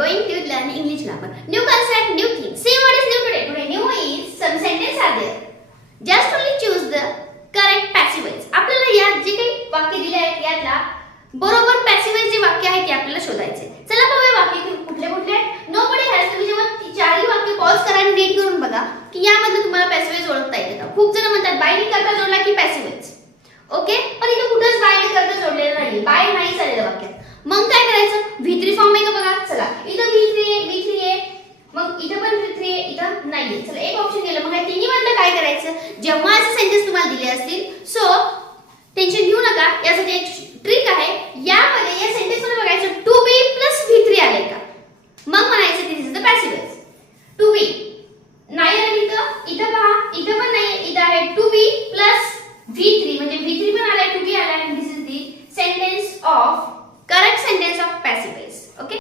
going to learn English grammar. New concept, new thing. See what is new today. Today new is some sentences are there. Just only choose the correct passive voice. आपल्याला यात जे काही वाक्य दिले आहेत यातला बरोबर passive voice जे वाक्य आहे ते आपल्याला शोधायचे.